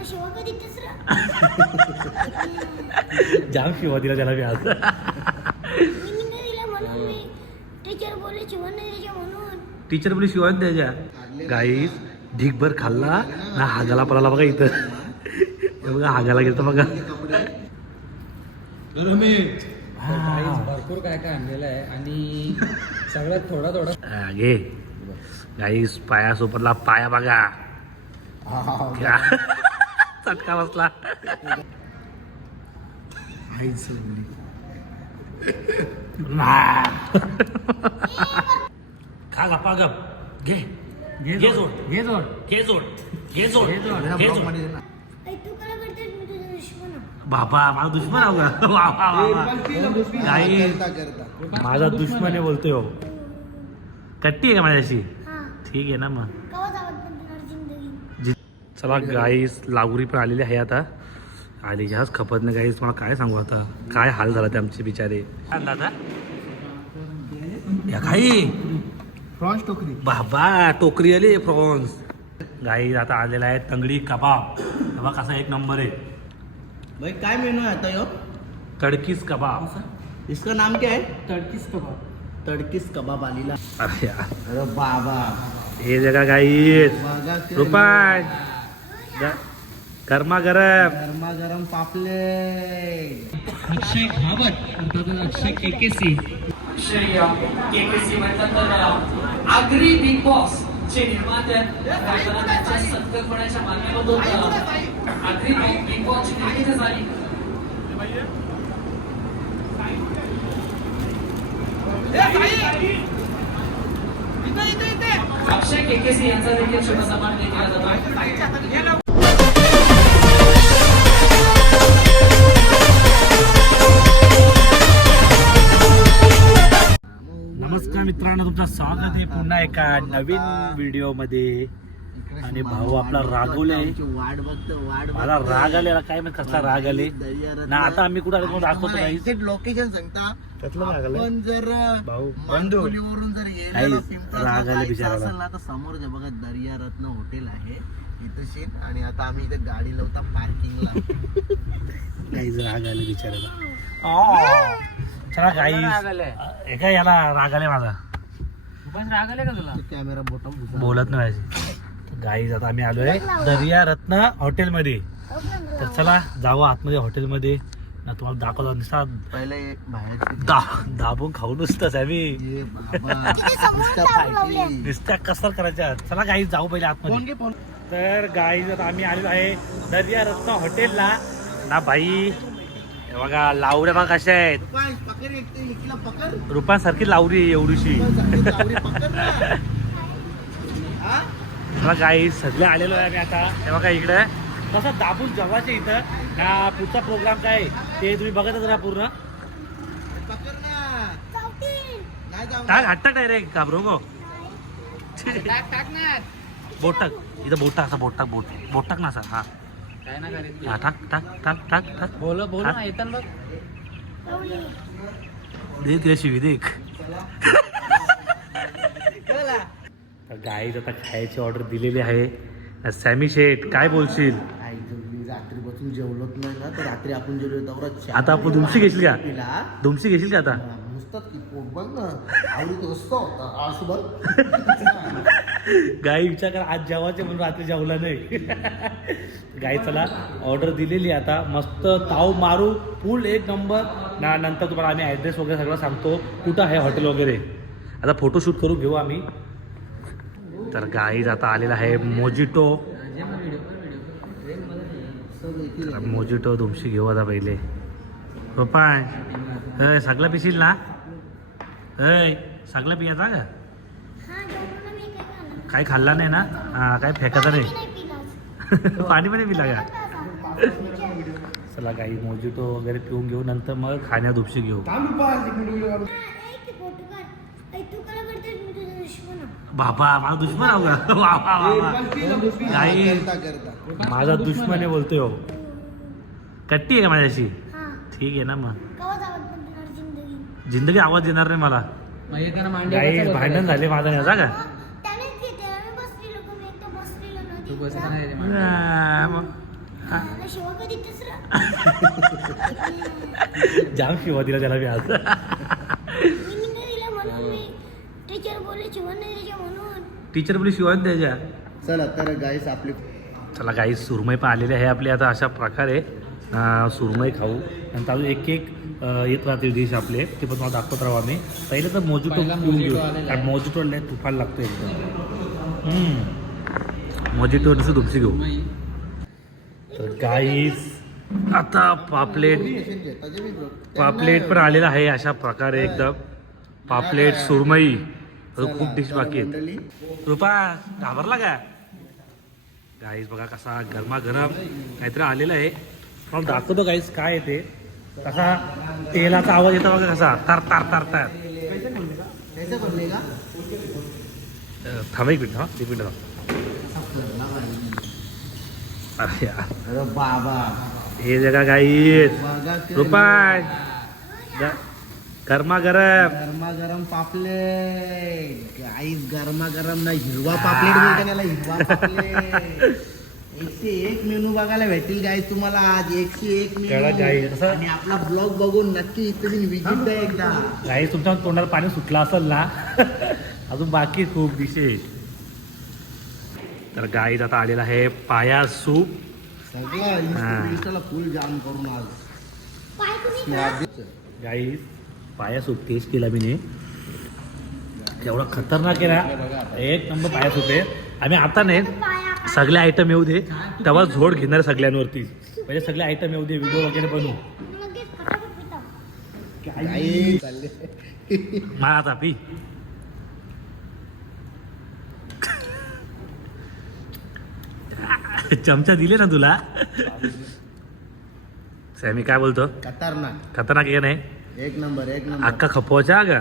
मला शिवा कधी तिसरा जाम शिवा दिला त्याला मी आज. मी नाही दिला म्हणून मी टीचर बोलले शिवा नाही द्यायच्या म्हणून. टीचर बोली शिवाय द्यायच्या. गाईस ढीकभर खाल्ला ना हागाला पडाला बघा इथं. हे बघा हागाला गेलं बघा. भरपूर काय काय आणलेलं आहे आणि सगळ्यात थोडा थोडा घे गाईस. पायासोबतला पाया बघा. चटका बसला. खा गप्पा गप. घे घे जोड घे जोड घे जोड घे जोड घे जोड. ऐ तू काय करतेस मी तुझा दुश्मन आहे. बाबा माझा दुश्मन आहे का? वा वा वा. गाईस माझा दुश्मन आहे बोलतोय हो. कट्टी आहे का माझ्याशी? हां ठीक आहे ना मग. कवा जावत बदलणार जिंदगी. चला गाईस लावरी पण आलेली आहे आता. आली ह्याच खपत नाही गाईस. मला काय सांगू आता काय हाल झाला ते आमचे बिचारे. दादा या खाई प्रॉन्स टोकरी बाबा टोकरी आली प्रॉन्स. गाईस आता आलेला आहे तंगडी कबाब. कबाब कसा एक नंबर आहे. भाई काय मेनू है आता यो? तडकीस कबाब. इसका नाम क्या है? तडकीस कबाब. तडकीस कबाब आलेला. अरे यार अरे बाबा हे जगा गाईस बघा ते रुपाय गरमा गरम. गरमागरम पापलेट. अक्षय घावत अर्थातच अक्षय केकेसी. केकेसी म्हटलं तर आगरी बिग बॉस चे निर्माते त्यांच्या संकल्पनेच्या माध्यमातून आगरी बिग बॉस ची निर्मिती झाली. अक्षय केकेसी यांचा देखील शुभ सन्मान केला जातो. नमस्कार मित्रांनो तुमचं स्वागत आहे पुन्हा एका नवीन व्हिडिओ मध्ये. आणि भाऊ आपला रागवलाय. वाट बघतो वाट मला राग आलेला काय माहित कसला राग आले ना. आता आम्ही कुठे आलो दाखवतो नाही. एक्झॅक्ट लोकेशन सांगता. आपण जर भाऊ मानकोलीवरून जर येलेलो काहीच पिंपळाचं राग आले जायचं बिचाराला. असेल ना तर समोर जे बघा दर्या रत्न हॉटेल आहे इथं शेत. आणि आता आम्ही इथे गाडी लावता पार्किंगला. काहीच राग आले बिचाराला. चला काही एका याला राग आले माझा. राग आले का तुला? कॅमेरा बोटम बोलत नाही गाईज. आता आम्ही आलोय दर्या रत्न हॉटेलमध्ये. तर चला जाऊ आतमध्ये हॉटेलमध्ये ना. तुम्हाला दाखवतो नुसता पहिले बाहेर दाबून खाऊ नुसतंच आम्ही. ये बाबा नुसतं फायटी. नुसत्या कसर करायच्या. चला गाईज जाऊ पहिले आतमध्ये. तर गाईज आता आम्ही आलेलो आहे दर्या रत्न हॉटेलला ना. बाई हे बघा लावऱ्या बघा कशा आहेत. पकड एकटे लिखला पकड. रुपयांसारखी लावरी आहे एवढीशी. पकड ना. हा? बघा गाई सगळे आलेलो आहे आम्ही आता. हे बघा इकडे कसं दाबून जेवायचं इथं ना. पुढचा प्रोग्राम काय ते तुम्ही बघतच राहा पूर्ण. पकड ना. चावतील. नाही जाऊ टाक हट्टा डायरेक्ट घाबरू गो. टाक ना. बोट टाक इथं. बोट टाक असा. बोट टाक. बोट टाक ना असा. हा काय ना करीत. हा टाक टाक टाक टाक टाक. बोल बोल ना येताना बघ. चावली. देख रे शिवी देख. तर गाईज आता खायची ऑर्डर दिलेली आहे. सॅमी शेठ काय बोलशील? मी रात्री बसून जेवलोच नाही ना तर रात्री आपण जेवलो आता आपण दुमशी घेशील का? पिला दुमशी घेशील का आता? नुसतं की पोट बघ ना. आवडीत असतो असं बघ. गाई विचार कर आज जेवायचे म्हणून रात्री जेवला नाही. गाई चला ऑर्डर दिलेली आता. मस्त ताव मारू फुल एक नंबर ना. नंतर तुम्हाला आम्ही ॲड्रेस वगैरे सगळं सांगतो कुठं आहे हॉटेल वगैरे. आता फोटोशूट करू घेऊ आम्ही. तर गाईज आता आलेला आहे मोजिटो. मोजिटो तुमची घेऊ आता पहिले. पप्पा सगळं पिशील ना? सगळं पियाचा का? हां जेवलो ना मी काय खाल्लं. काय खाल्ला नाही ना? हा काय फेकायचं नाही. नाही पिलास. पाणी पण नाही पिला का? चला काही मोजिटो वगैरे पिऊन घेऊ. नंतर मग खाण्यात उपशी घेऊ. बाबा माझा दुश्मन आहे का? वा वा वा. काही माझा दुश्मन आहे बोलतोय हो. कट्टी आहे का माझ्याशी? ठीक आहे ना मग. जिंदगी आवाज देणार नाही मला. काही भांडण झाले माझा याचा का? मध्ये तिसरं जाम शिवा दिला त्याला मी आज मी नाही दिला म्हणून मी टीचर बोलले शिवण नाही द्यायचे म्हणून. टीचर बोली शिवाय द्यायच्या. चला तर गाईस आपली चला काही सुरमई पण आलेली आहे आपली आता अशा प्रकारे सुरमई खाऊ. नंतर अजून एक येत राहतील डिश आपले ते पण तुम्हाला दाखवत राहू आम्ही. पहिले तर मोजिटो पहिला पिऊन घेऊ मोजिटो आलेला कारण आहे. मोजिटो लय तुफान लागतो एकदम. मोजिटो नुसतं दुपशी घेऊ. तर गाईस आता पापलेट पण आलेला आहे अशा प्रकारे एकदम. पापलेट सुरमई अजून खूप डिश बाकी आहेत. रुपा घाबरला का गाईस बघा कसा गरमागरम काहीतरी आलेलं आहे. पण दाखवतो गाईस काय येते कसा तेलाचा आवाज येतो बघा कसा तर तर तर तर. थांबा एक मिनिट. एक मिनिट अरे यार अरे बाबा हे जगा गाईस बघा ते रुपाय गरमागरम गरमागरम पापलेट गाईस गरमागरम ना हिरवा पापलेट बोलते त्याला हिरवा पापलेट. 101 मेनू बघायला भेटेल गाईस तुम्हाला आज 101 कळलं गाईस. मेनू. असं- आणि आपला ब्लॉग बघून नक्की इथे विजिट द्या एकदा. गाईस तुमच्या तोंडाला पाणी सुटलं असेल ना अजून बाकी खूप डिशेस. तर गाईस आता आलेला आहे पाया सूप. सगळं हा. इंस्टाला फुल जाम करून आज पाय कुणी खा? गाईस पाया सूप टेस्ट केला मी एवढा खतरनाक आहे ना. एक नंबर पाया सूप आहे. आम्ही आता नाही पाया खा. सगळे आयटम येऊ दे तेव्हा झोड घेणार सगळ्यांवरती. म्हणजे सगळे आयटम येऊ दे व्हिडिओ वगैरे बनवू. लगेच फटाफट पिता. गाईस चालले मा आता पी. चमचा दिले ना तुला. सॅमी काय बोलतो खतरनाक खतरनाक आहे का नाही. एक नंबर एक नंबर. अक्का खपवायचा का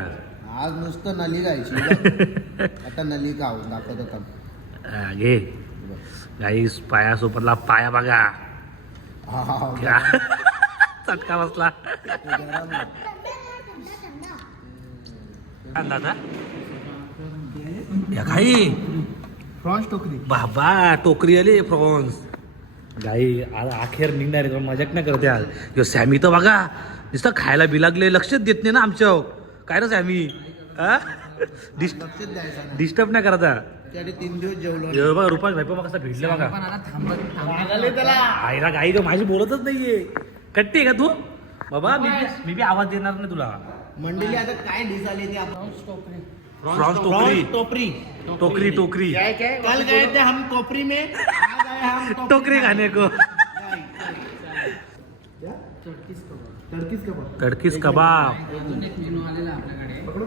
आज नुसतं नली गायची आता नली खाऊ दाखवत होता. घे गाईस पाया सोपरला पाया बघा चटका बसला. दादा या काही फ्रॉन्स टोकरी बाबा टोकरी आली प्रॉन्स. गाई आज अखेर निघणार आहे मजाक नाही करते आज. यो सॅमी तर बघा नुसतं खायला बी लागले लक्षच देत नाही ना आमच्या. काय ना सॅमी लक्षच द्यायचं नाही. डिस्टर्ब नाही करता. त्यासाठी 3 दिवस जेवलो नाही. हे बघा रुपाल भाई पण कसा भिडले बघा. पण आता थांबत आईला गाई का माझी बोलतच नाहीये. कट्टी का तू बाबा मी बी आवाज देणार नाही तुला. मंडळी आता काय डिश आली ते आपण प्रॉन्स टोकरी टोपरी टोकरी टोकरी कल गए थे हम टोपरी में आज आए हम टोकरी खाने को. टर्कीज कबाब तडकीस कबाब. अजून एक मेनू आलेला आपल्याकडे.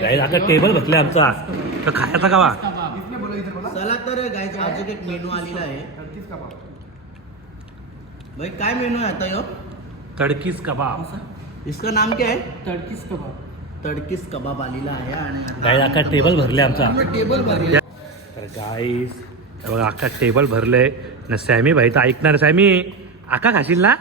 गाई आता टेबल बसले आमचा तर खायचा का बा. चला तर गायचं अजून एक मेनू आलेला आहे. भाई काय मेनू है आता यो तडकीस कबाब. इसका नाम क्या है तडकीस कबाब. तडकीस कबाब आलेला आहे. आणि गाई अख्खा टेबल भरले आमचा. टेबल भरले. तर गाईस बघा अख्खा टेबल भरलंय ना. सॅमी भाई तर ऐकणार. सॅमी अख्खा खाशील ना.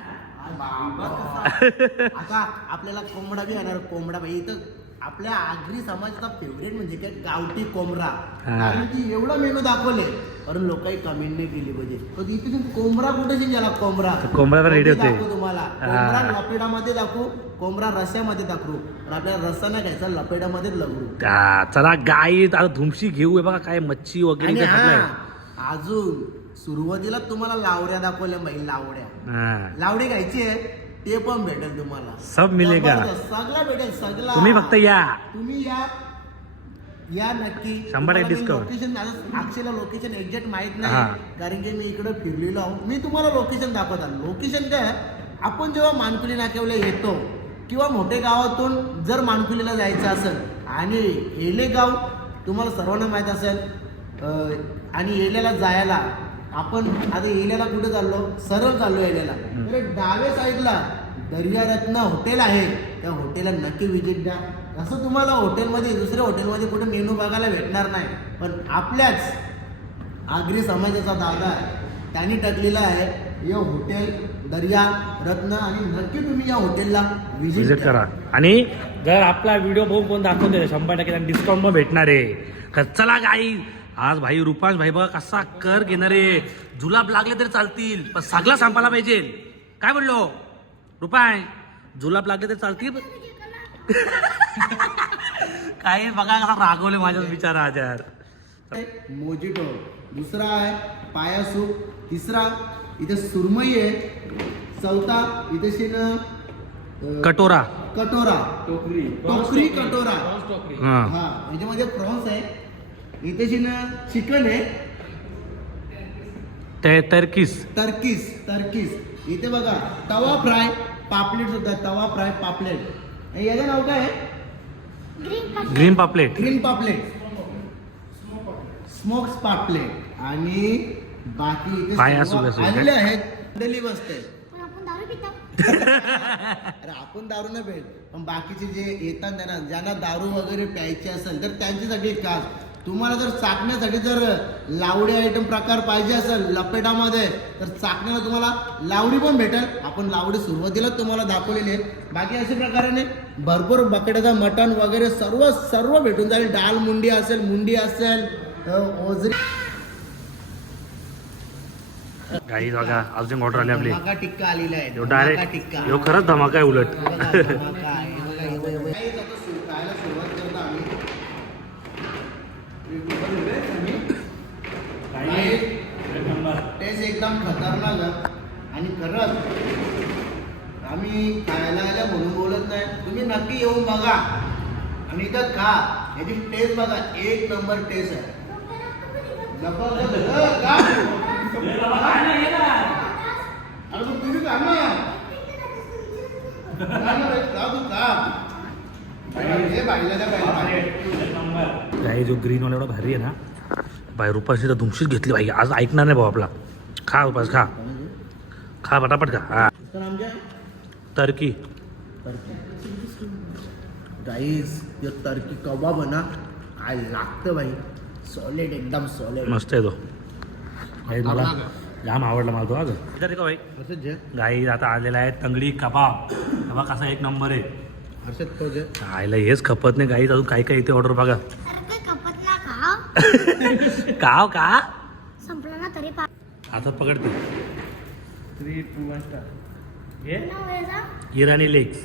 आता आपल्याला कोंबडा बी येणार. कोंबडा भाई इथं आपल्या आगरी समाजाचा फेवरेट म्हणजे काय गावठी कोंबडा. कारण की एवढा मेनू दाखवले पण लोकांनी कमेंट नाही केली पाहिजे. तर इथे कोंबडा कुठे ज्याला कोंबडा कोंबडा पण रेडी होते. दाखवू तुम्हाला. कोंबडा लपेडामध्ये दाखवू, कोंबडा रस्स्यामध्ये दाखवू. पण आपल्याला रस्सा नाही घ्यायचा, लपेडामध्येच लगडू. चला गाई आता धुमशी घेऊ. बघा काय मच्छी वगैरे आणि काय खाल्लंय. अजून सुरुवातीला तुम्हाला लावड्या दाखवल्या बाई. लावड्या हा. लावडी घ्यायची आहे ते पण भेटेल तुम्हाला. सब मिलेगा. जबरदस्त. सगळं भेटेल सगळं. तुम्ही फक्त या. तुम्ही या नक्की. 100% discount. लोकेशन अक्षयला लोकेशन एक्झॅक्ट माहित हा. नाही कारण की मी इकडे फिरलेलो आहो. मी तुम्हाला लोकेशन दाखवतो. लोकेशन काय आपण जेव्हा मानकुली नाक्यावला येतो किंवा मोठे गावातून जर मानकुलीला जायचं असेल आणि येले गाव तुम्हाला सर्वांना माहीत असेल. आणि येल्याला जायला आपण आता येल्याला कुठे चाललो सरळ चाललो येल्याला तर डाव्या साईडला दर्यारत्न हॉटेल आहे. त्या हॉटेलला नक्की व्हिजिट द्या. असं तुम्हाला हॉटेलमध्ये दुसऱ्या हॉटेलमध्ये कुठे मेनू बघायला भेटणार नाही. पण आपल्याच आगरी समाजाचा दादा त्यांनी टाकलेला आहे हे हॉटेल दर्या रत्न. आणि नक्की तुम्ही या हॉटेलला विजिट करा. आणि जर आपला व्हिडिओ बघून कोण दाखवून दे 100% डिस्काउंट पण भेटणार आहे. चला गाई आज भाई रुपांश भाई बघा कसा कर घेणारे. जुलाब लागले तरी चालतील पण सगळा संपायला पाहिजे. काय बोललो रुपांश? जुलाब लागले तरी चालतील काय बघा कसा रागवले माझ्या विचार आज यार. मोजिटो, दुसरा आहे पाया सूप, तिसरा इथे सुरमई आहे, चौथा इथे कटोरा कटोरा टोकरी कटोरा हा हा याच्यामध्ये प्रॉन्स आहे, इथे चिकन आहे, टर्कीस इथे बघा तवा फ्राय पापलेट सुद्धा, तवा फ्राय पापलेट. याचं नाव काय आहे? ग्रीन पापलेट स्मोक्स पापलेट. आणि बाकी इथे पाया सर्व सुद्धा सुद्धा. आलेले आहेत. मंडळी बसते. पण आपण दारू पिता. अरे आपण दारू नाही पेत, पण बाकीचे जे येतात ना, ज्यांना दारू वगैरे प्यायची असेल तर त्यांच्यासाठी खास. तुम्हाला जर चाकण्यासाठी जर लावडी आयटम प्रकार पाहिजे असेल लपेटामध्ये, तर चाकण्याला तुम्हाला लावडी पण भेटेल. आपण लावडी सुरुवातीला तुम्हाला दाखवलेली आहे. बाकी अशा प्रकाराने भरपूर बकड्याचं मटण वगैरे सर्व भेटून जाईल. डाल मुंडी असेल ओझरी काही बघा अजून ऑर्डर आली आपली. धमाका टिक्का आलेला आहे. धमाका डायरेक्ट टिक्का ह्यो खरंच धमाका आहे उलट. बघा, धमाका आहे. बघा, हे बघा, हे बघा. काही आता खायला सुरुवात करतो आम्ही. टेस्ट एकदम खतरनाक आहे. आणि खरंच आम्ही खायला आल्या म्हणून बोलत नाही, तुम्ही नक्की येऊन बघा आणि इथं खा. याची टेस्ट बघा, एक नंबर टेस्ट आहे. जबरदस्त. अरे मग तुम्ही खा ना. हे बाईला द्या पाहिजे. काही जो ग्रीन वाला एवढा भारी आहे ना बाई. रुपाशी तर धुमशीच घेतली भाई. आज ऐकणार नाही भाऊ आपला. खा रुपास खा पटापट खा. हा तर आमच्या टर्की राईस टर्की कबाब ना काय लागतं भाई. सॉलिड एकदम सॉलिड. मस्त आहे तो भाई. मला जाम आवडला मला तो. आज का भाई असं जे गाई आता आलेला आहे तंगडी कबाब. कबाब कसा एक नंबर आहे. हर्षद तो जे खायला हेच खपत नाही गाई. अजून काय काय इथे ऑर्डर बघा. अरे काय कपत ना खा. काव का संपलं ना तरी पा. हातात पकडते. 3, 2, 1 स्टार. हे नाव याचा इराणी लेग्स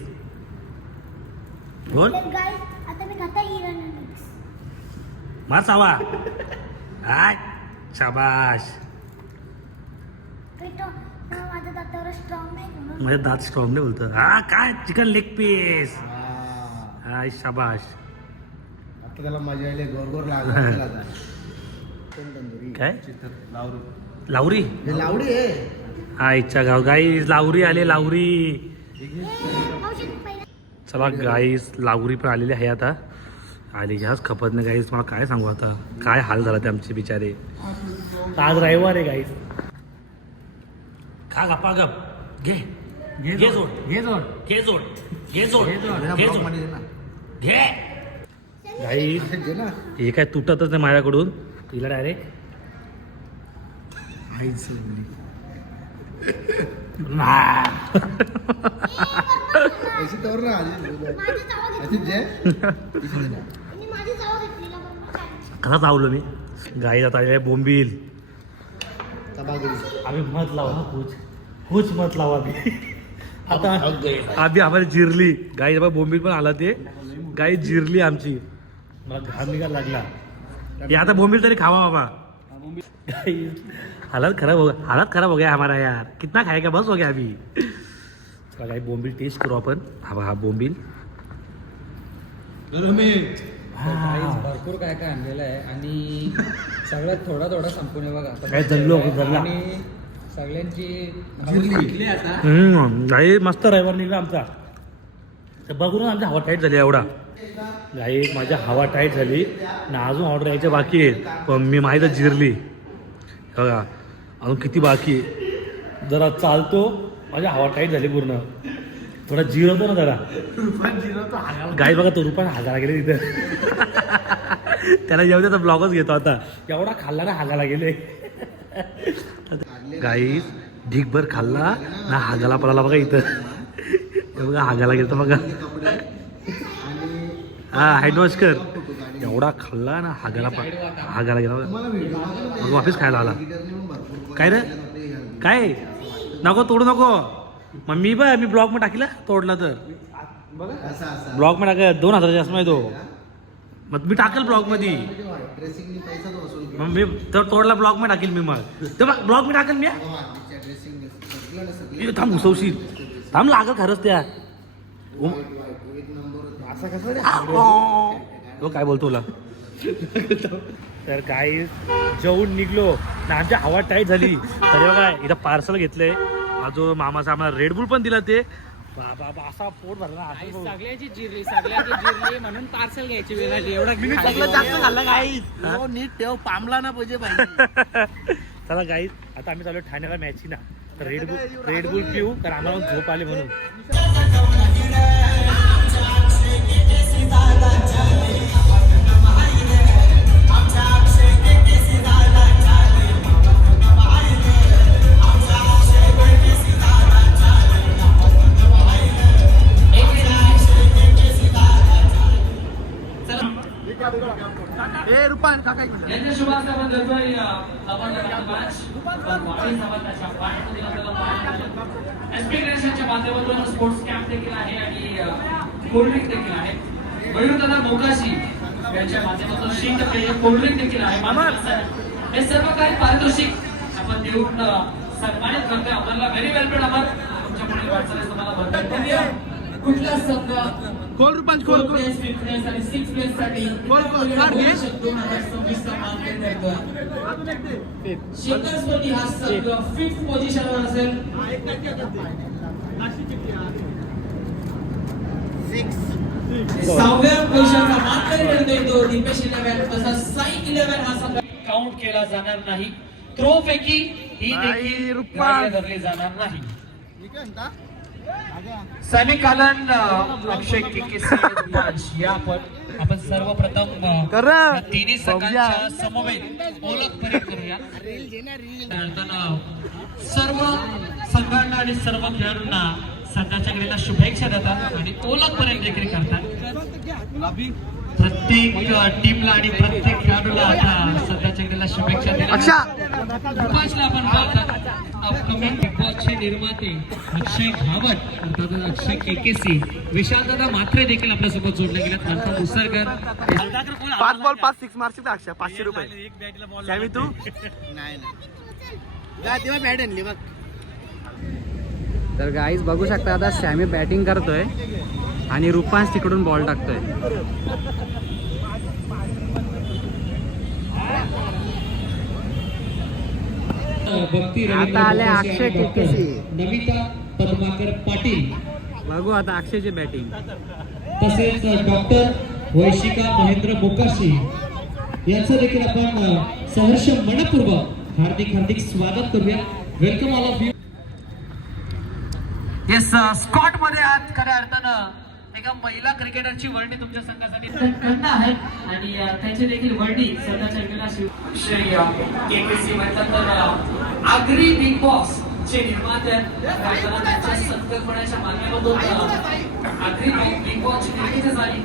बोल गाईस आता मी खाता इराणी मिक्स. मासावा हाय शाबाश. पेटो माझ्या दातावर स्ट्रॉंग नाही म्हणून. माझ्या दात स्ट्रॉंग नाही बोलतो. हा काय चिकन लेग पीस. हाय शाबाश. आता त्याला मजा आली. गोर लागला आता. काय लावरी हे लावडी आहे. हा इच्छा गाव गाईस लावरी आले लावरी. औषध पहिला चला गाईस लावरी पण आलेली आहे आता. आली ह्याच खपत नाही गाईस. मला काय सांगू आता काय हाल झाला ते आमचे बिचारे. आज रविवार आहे गाईस. खा गप्पा गप. घे जोड घे गाईस. जे ना हे काय तुटतच नाही माझ्याकडून. तिला डायरेक्ट ऐसी तोर ना आली. माझी चावा ऐसी जे घेतली. माझी चावा घेतलेला बरोबर काय. कसा चावलो मी. गाई आता आलेला आहे बोंबील. तबागिरी. आम्ही मत लावा हुच मत लावा आम्ही. आता आम्ही आम्हाला जिरली गाई. बोंबील पण आला ते गाई जिरली आमची. मला घाम निघायला लागला. ये आता बोंबील तरी खावा बाबा. हालत खराब हो गया हमारा यार. कितना खाएगा बस हो गया अभी. चला काही बोंबील टेस्ट करू आपण. हा बोंबील भरपूर काय काय आणलेलं आहे आणि सगळ्यात थोडा संपून आहे बघा. काय जल्लो जल्ला. आणि सगळ्यांची घेतली आता. गाई मस्त रविवार निघला आमचा. तर बघून आमची हवा टाईट झाली एवढा. गाई माझ्या हवा टाईट झाली ना. अजून ऑर्डर यायच्या बाकी आहे पण मी माहीत जिरली बघा. अजून किती बाकी आहे. जरा चालतो माझ्या हवा टाईट झाली पूर्ण. थोडा जिरवतो ना जरा. गाई बघा तो रुपा हागायला गेले तिथं. त्याला येऊ द्या तर ब्लॉगच घेतो आता. एवढा खाल्ला ना हागायला गेले. गाई ढीकभर खाल्ला ना हागाला पडाला बघा इथं. हे बघा हागायला गेलं बघा. हा हँडवॉश कर. एवढा खाल्ला ना हागायला गेला मग वापस खायला आला. काय रे काय नको तोडू नको मग मी ब्लॉग मध्ये टाकीला तोडला तर ब्लॉग मध्ये टाकला 2000 जास्त माहिती तो मग मी टाकेल ब्लॉग मध्ये मग मी तर तोडला ब्लॉग मध्ये टाकेल मी मग तर ब्लॉग मध्ये टाकेल मी थांब घुसवशील थांब लागल खरंच त्या काय बोलतो तुला तर काही जेवून निघलो ना आमची हवा टाईट झाली तरी बघा इथं पार्सल घेतलंय जो मामाचा आम्हाला रेडबुल पण दिला ते बाबा असा पोट भरला सगळ्याची जिरली म्हणून पार्सल घ्यायची वेळ आली एवढा जास्त खाल्ला गाईस नीट ठेव पामला ना पाहिजे पाहिजे. चला गाईस आता आम्ही चालू ठाण्याला मॅची ना तर रेडबुल पिऊ कारण आम्हाला पण झोप आली म्हणून. यांच्या शुभास आपण देतोय आपण मॅच वाढीव समाजाच्या पाठीमध्ये आपल्याला एसपी गणेशांच्या माध्यमातून स्पोर्ट्स कॅम्प देखील आहे आणि कोल्ड्रिंक देखील आहे. मयूरदादा मोकाशी यांच्या माध्यमातून शीतपेय कोल्ड्रिंक देखील आहे. हे सर्व काही पारितोषिक आपण देऊन सन्मानित करतोय. आम्हाला व्हेरी वेल पेड आम्हाला तुमच्या पुढील वाटचालीस तुम्हाला भरपूर कुठला संघ कोल प्लेस फिटनेस आणि 6 प्लेस साठी 2026 चा मार्केट करतोय. शेखरस्पती हा संघ 5th पोझिशनवर असेल. सहाव्या पोझिशनचा मार्केट करतोय तो दीपेश 11 तसंच साई 11 हा संघ काउंट केला जाणार नाही. थ्रोपैकी ही देखील ग्राह्य धरली जाणार नाही. सेमीकालन अक्षय केकेसी या आपण सर्वप्रथम तिन्ही संघांच्या समवेत ओळख परेड करूया. सर्व संघांना आणि सर्व खेळाडूंना संघाच्या कडेला शुभेच्छा देतात आणि ओळख परेड देखील करतात. प्रत्येक टीमला आणि प्रत्येक खेळाडूला आता सध्याच्या कडेला शुभेच्छा देतात. आपण पाहतात अपकमिंग बिग बॉसचे निर्माते अक्षय घावट अर्थात अक्षय केकेसी विशालदादा मात्रे देखील आपल्यासोबत जोडले गेलेत. नंतर मुसरकर 5 बॉल 5 6 मार्क्स अक्षय 500 रुपये सॅमी तू नाही तेव्हा बॅट आणली बघ. तर गाईज बघू शकता आता सॅमी बॅटिंग करतोय आणि रुपांश तिकडून बॉल टाकतोय. आता आले अक्षय केकेसी नमिता पद्माकर पाटील बघू आता अक्षयची बॅटिंग तसेच डॉक्टर वैशिका महेंद्र मोकाशी यांचं देखील आपण सहर्ष मनपूर्वक हार्दिक स्वागत करूया. Welcome all of you. Yes स्कॉट मध्ये आत खऱ्या अर्थानं एका महिला क्रिकेटरची वर्णी तुमच्या संघासाठी आहे आणि त्याची देखील वर्णी सध्याच्या वेळेला श्री केकेसी म्हणतात तर आगरी बिग बॉस चे निर्माते त्यांच्या संकल्पनेच्या माध्यमातून आगरी बिग बॉस ची निर्मिती झाली.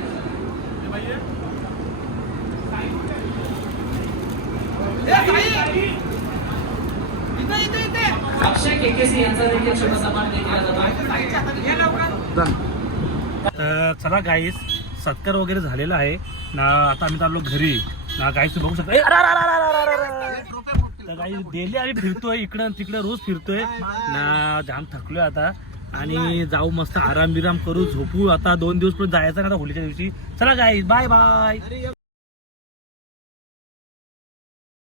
अक्षय केकेसी यांचा देखील शुभ सन्मान केला जातो. चला गाईस सत्कार वगैरे झालेला आहे ना. आता आम्ही चाललो घरी ना. गाईस बघू शकता तर गाईस डेली आम्ही फिरतोय इकडं तिकडं रोज फिरतोय ना. जाम थकलोय आता आणि जाऊ मस्त आराम बिराम करू झोपू. आता 2 दिवस पण जायचं ना आता होलीच्या दिवशी. चला गाईस बाय बाय.